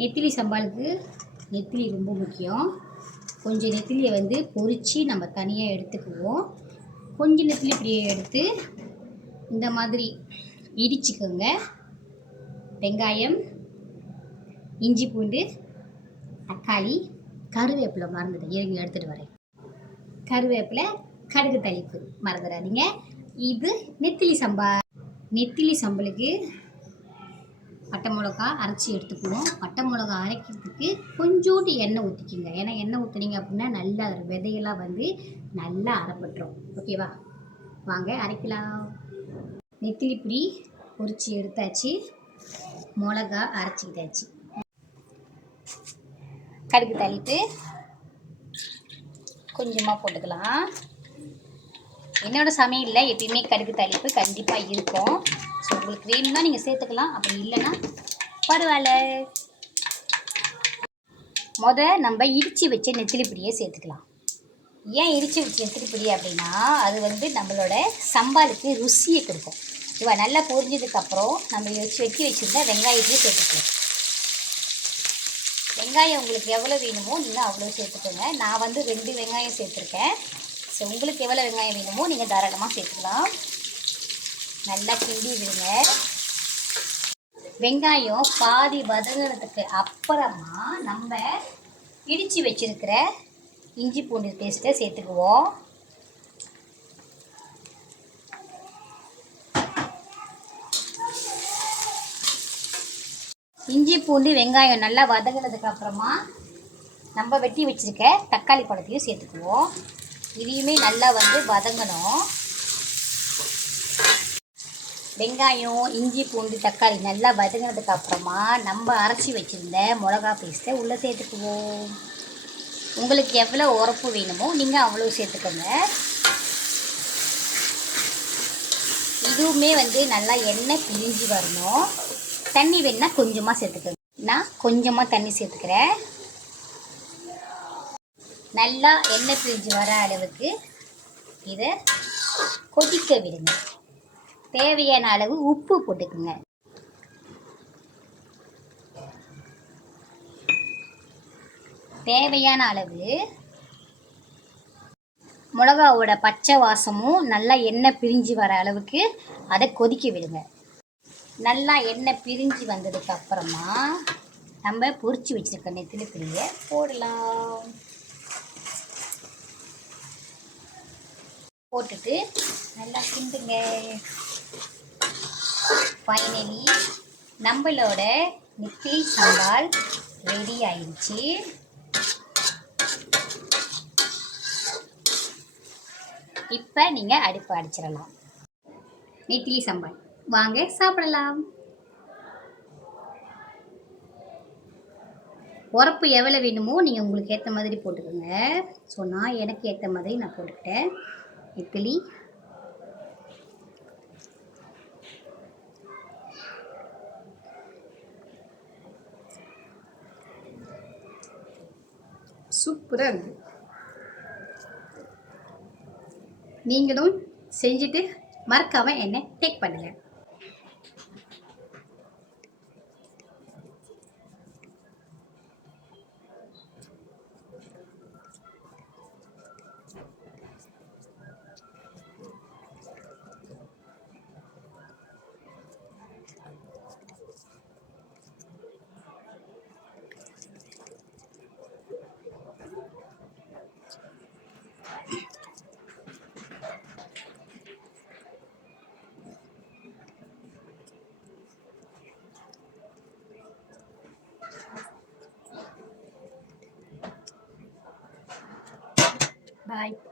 நெத்திலி சம்பாளுக்கு நெத்திலி ரொம்ப முக்கியம். கொஞ்சம் நெத்திலியை வந்து பொரித்து நம்ம தனியாக எடுத்துக்குவோம். கொஞ்சம் நெத்திலி இப்படியே எடுத்து இந்த மாதிரி இடிச்சுக்கோங்க. வெங்காயம், இஞ்சி பூண்டு, தக்காளி, கருவேப்பிலை மறந்துட்டேன், இருங்க எடுத்துகிட்டு வரேன். கருவேப்பிலை, கடுகு தாளிப்பு மறந்துடாதீங்க. இது நெத்திலி சம்பா. நெத்திலி சம்பளுக்கு பட்டை மிளகா அரைச்சி எடுத்துக்குவோம். பட்டை மிளகா அரைக்கிறதுக்கு கொஞ்சோண்டு எண்ணெய் ஊற்றிக்கிங்க. ஏன்னா எண்ணெய் ஊற்றுனீங்க அப்படின்னா நல்லா விதையெல்லாம் வந்து நல்லா அரைப்பட்டுரும். ஓகேவா? வாங்க அரைக்கலாம். நெத்திலி பொடி பொரிச்சு எடுத்தாச்சு, மிளகா அரைச்சிக்கிட்டாச்சு. கடுகு தாளிப்பு கொஞ்சமாக போட்டுக்கலாம். என்னோடய சமையலில் எப்பயுமே கடுகு தாளிப்பு கண்டிப்பாக இருக்கும். ஸோ உங்களுக்கு வேணும்னா நீங்கள் சேர்த்துக்கலாம், அப்படி இல்லைன்னா பரவாயில்ல. நம்ம இடித்து வச்ச நெத்திலி பொடியை சேர்த்துக்கலாம். ஏன் இடித்து வச்ச நெத்திலி பொடி அப்படின்னா அது வந்து நம்மளோட சம்பாலுக்கு ருசியை கொடுக்கும். இவ நல்லா பொரிஞ்சதுக்கப்புறம் நம்ம வெட்டி வச்சுருந்தா வெங்காயத்தையும் சேர்த்துக்கலாம். வெங்காயம் உங்களுக்கு எவ்வளோ வேணுமோ நீங்கள் அவ்வளோ சேர்த்துக்கோங்க. நான் வந்து 2 வெங்காயம் சேர்த்துருக்கேன். ஸோ உங்களுக்கு எவ்வளோ வெங்காயம் வேணுமோ நீங்கள் தாராளமாக சேர்த்துக்கலாம். நல்லா கிண்டி விடுங்க. வெங்காயம் பாதி வதங்கினதுக்கு அப்புறமா நம்ம இடித்து வச்சுருக்கிற இஞ்சி பூண்டு பேஸ்ட்டை சேர்த்துக்குவோம். இஞ்சி பூண்டு வெங்காயம் நல்லா வதங்கினதுக்கு அப்புறமா நம்ம வெட்டி வச்சுருக்க தக்காளி பழத்தையும் சேர்த்துக்குவோம். இதையுமே நல்லா வந்து வதங்கணும். வெங்காயம், இஞ்சி பூண்டு, தக்காளி நல்லா வதங்கினதுக்கு அப்புறமா நம்ம அரைச்சி வச்சுருந்த மிளகா பேஸ்ட்டை உள்ளே சேர்த்துக்குவோம். உங்களுக்கு எவ்வளோ உரப்பு வேணுமோ நீங்கள் அவ்வளோ சேர்த்துக்கோங்க. இதுவுமே வந்து நல்லா எண்ணெய் பிரிஞ்சு வரணும். தண்ணி வேணுன்னா கொஞ்சமாக சேர்த்துக்கோங்க. நான் கொஞ்சமாக தண்ணி சேர்த்துக்கிறேன். நல்லா எண்ணெய் பிரிஞ்சு வர அளவுக்கு இதை கொதிக்க விடுங்க. தேவையான அளவு உப்பு போட்டுக்குங்க. தேவையான அளவு மிளகாவோட பச்சை வாசமும் நல்லா எண்ணெய் பிரிஞ்சு வர அளவுக்கு அதை கொதிக்க விடுங்க. நல்லா எண்ணெய் பிரிஞ்சு வந்ததுக்கு அப்புறமா நம்ம பொரிச்சு வச்சிருக்க நெத்திலி பொடியை போடலாம். போட்டுட்டு நல்லா கிண்டுங்க. ஃபைனலி நம்மளோட நெத்திலி சம்பால் ரெடி ஆயிடுச்சு. இப்போ நீங்கள் அடுப்பு அடிச்சிடலாம். நெத்திலி சம்பால் வாங்க சாப்பிடலாம். உரப்பு எவ்வளோ வேணுமோ நீங்கள் உங்களுக்கு ஏற்ற மாதிரி போட்டுக்கோங்க. ஸோ நான் எனக்கு ஏற்ற மாதிரி நான் போட்டுக்கிட்டேன். நெத்திலி சூப்பராக இருக்குது. நீங்களும் செஞ்சுட்டு மறக்காமல் என்னை டேக் பண்ணுங்கள். Bye.